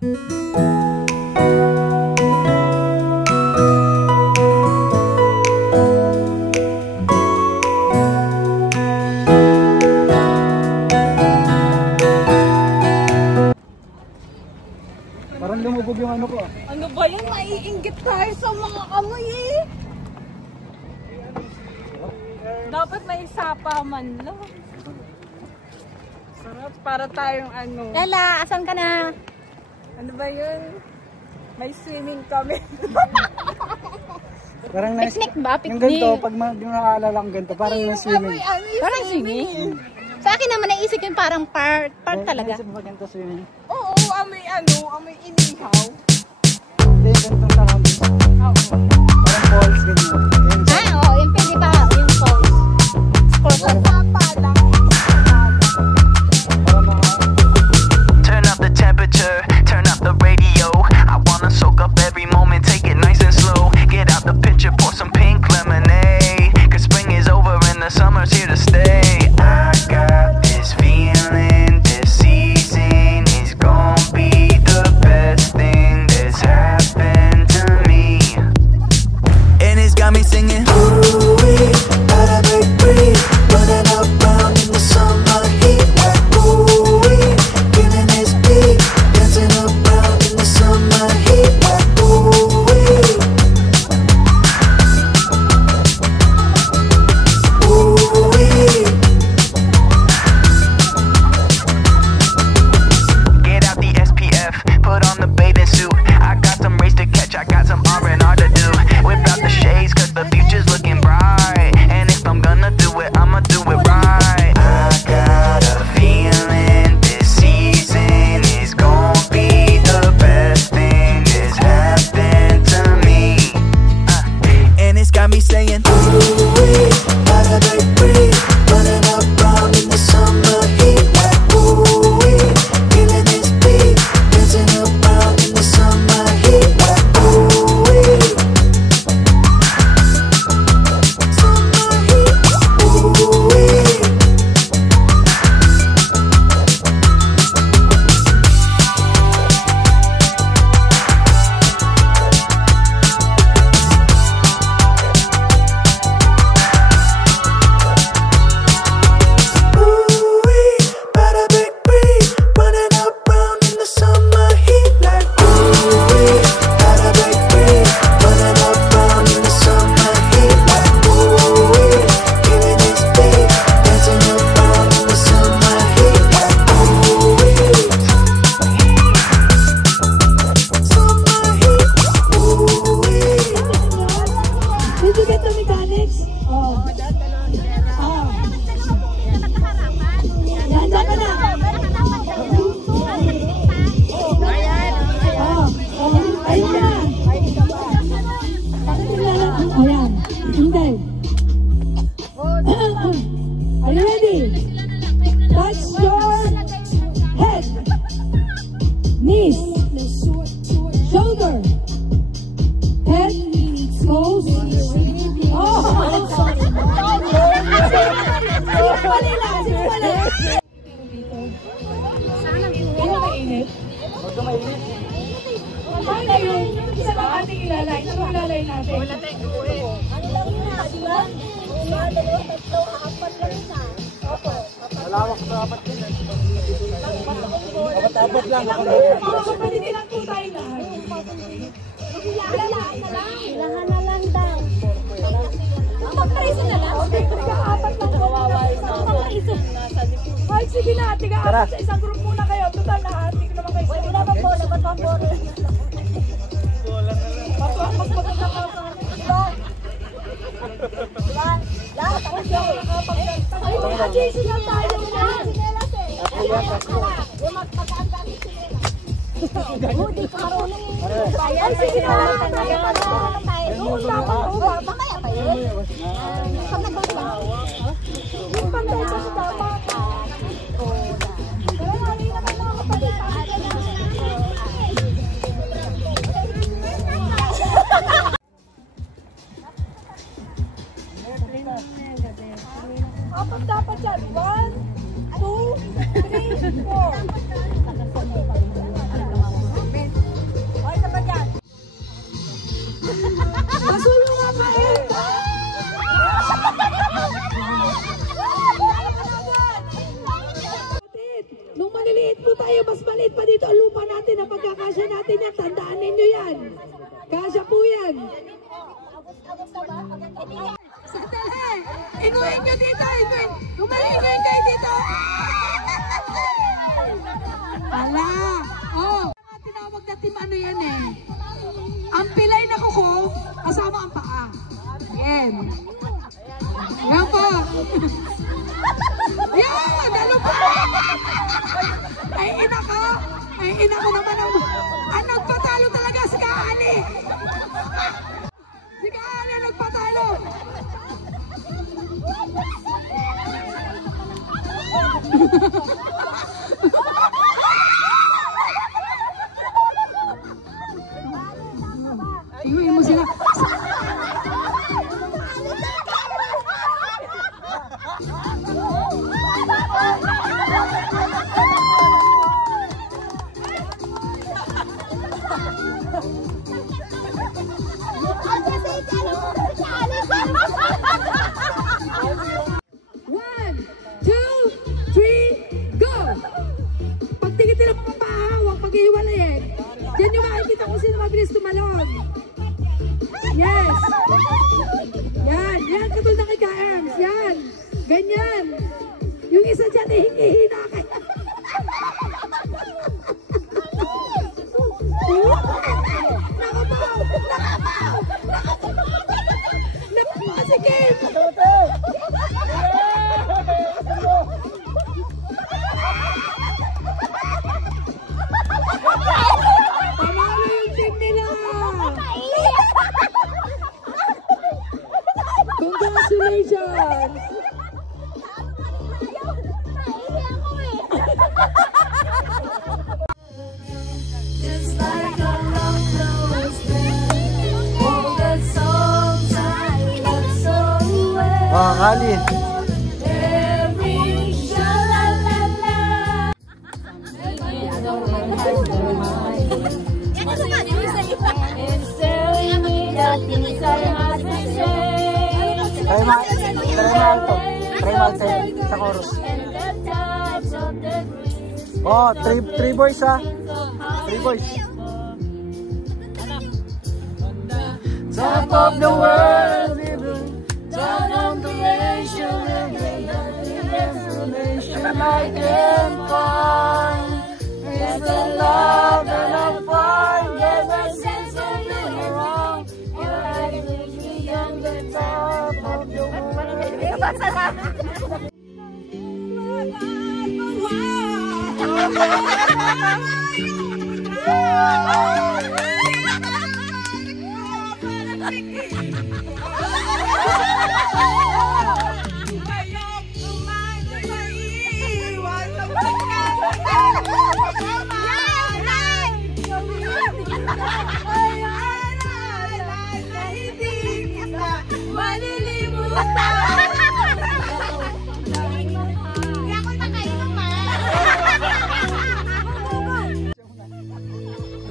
Parang lumubog yung ano ko. Ano ba yan? Naiinggit tayo sa mga amoy eh. Dapat may sapa man lang. Sarap para tayong ano. Lala, asan ka na? Ano ba yun? May swimming kami. Parang nice. Picnic ba? Picnic? Yung ganito, pag yung nakaalala kong ganito, parang yung swimming. Parang swimming? Sa akin naman naisip yung parang park talaga. Naisip mo ba ganito swimming? Oo, amoy inihaw. Hindi, ganito surroundings. Parang falls, ganyan. Oo, yung pwede pa. Yung falls. Sapa lang. Turn up the temperature, turn up the radio. I wanna soak up every moment, take it nice and slow. Get out the picture, pour some pink lemonade. Cause spring is over and the summer's here to stay. I got this feeling, this season is gonna be the best thing that's happened to me. And it's got me singing. Ooh-wee, gotta break free, running around in the summer heat. Like ooh-wee, feeling this beat, dancing around in the summer heat. Like ooh-wee, ooh-wee. Get out the SPF, put on the bathing suit. I got some race to catch, I got some R&R to do. Whip out the shades cause the future's looking bright. And if I'm gonna do it, I'ma do it right. I got a feeling this season is gonna be the best thing that's happened to me. And it's got me saying, ooh-wee, gotta break free, running around in the summer heat. Like ooh-wee, feeling this beat, dancing around in the summer heat. Like ooh-wee, summer heat. Ooh-wee. Ooh-wee, gotta break free, running around in the summer heat. Like ooh-wee, gotta break free, running around in the summer heat. Like ooh-wee, feeling this beat, dancing around in the summer heat. Like ooh-wee, summer heat. Ooh-wee. Did you get the mechanics? Oh. Yan, dyan ka na. Ayun na. Oh, yan. Hindi. Are you ready? Touch your head, knees, shoulder, head, goes. Oh! Huwag ka mainit. Paano yun? Isa lang ating ilalay. Ano ilalay natin? Wala tayong uwi. Ano lang yun ha, di ba? Dalawa, tatlo, apat lang yun ha. Opo. Malawak sa apat din. Apat lang. Kapalitin lang po tayo lahat. Lahat na lang daw. Magkaiso na lang. Apat lang po. Magkaiso. Ay, sige na. Tiga-apat sa isang group muna kayo. Total na. Hindi ko naman kayo. Wala pa bola, ba't pa bola? Mas maganda ka. Lahat ako siya. Ay, mag-adjacent lang tayo. Yung magpagkaan kami sinila. Hindi ko marunong. Ay, sige na. Noon lang ako. Mamaya pa yun. Pag nagbawa. Yung pantay sa tama. Pero mali naman mga kapalitan. Apat dapat yan. 1, 2, 3, 4. dito ang lupa natin, ang pagkakasya natin yan, tandaan ninyo yan. Kasya po yan. Sandali! Inuin nyo dito! Kumalinguin kayo dito! Ala! Oh! Tinawag na team ano yan eh. Ang pilay na kuko, kasama ang paa. Yan. Yan po. Yan! Ano po? Ay ina ko! Ay ina ko naman ang... nagpatalo talaga si Kaali! Si Kaali nagpatalo! Iuwi mo sila. One, two, three, go! Pagtingin nila mga paahawak, pag-iwalayin. Yan yung makikita kung sino mabilis tumalon. Yes! Yan, katulad na kay Ka-Erms. Yan, ganyan. Yung isa dyan, hihina kayo. Nakabaw! Nakasikip! Panalo yung team nila! Congratulations! Just like a love knows all the songs I love so well. Kali. Every sha-la-la-la. It's telling me that things I must say. Try mo sa chorus. And the touch of the breeze. Oh, three boys ha. 3 boys. Top of the world, down on the nation, every destination I can find. There's a love that I find ever since I knew you wrong. Your eyes lead me on the top of the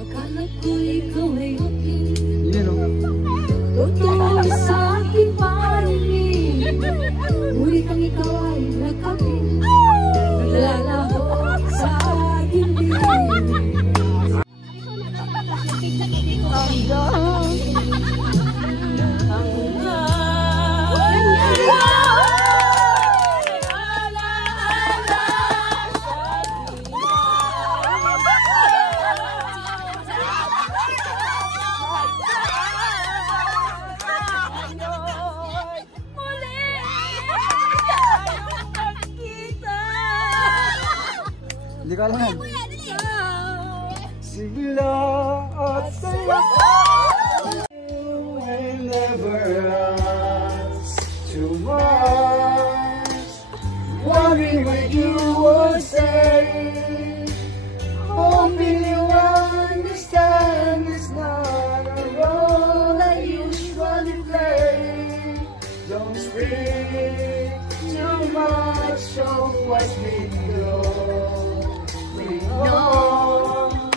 Akala ko ikaw ay Yun o. totoo sa aking parinig. Ngunit ang ikaw ay nagkapit, naglalaho sa aking bibig. Hindi ko alam yan. Sigla at saya. And never ask too much. Wondering what you would say. Hoping you understand it's not a role I usually play. Don't speak too much of what's been going on.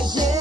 again.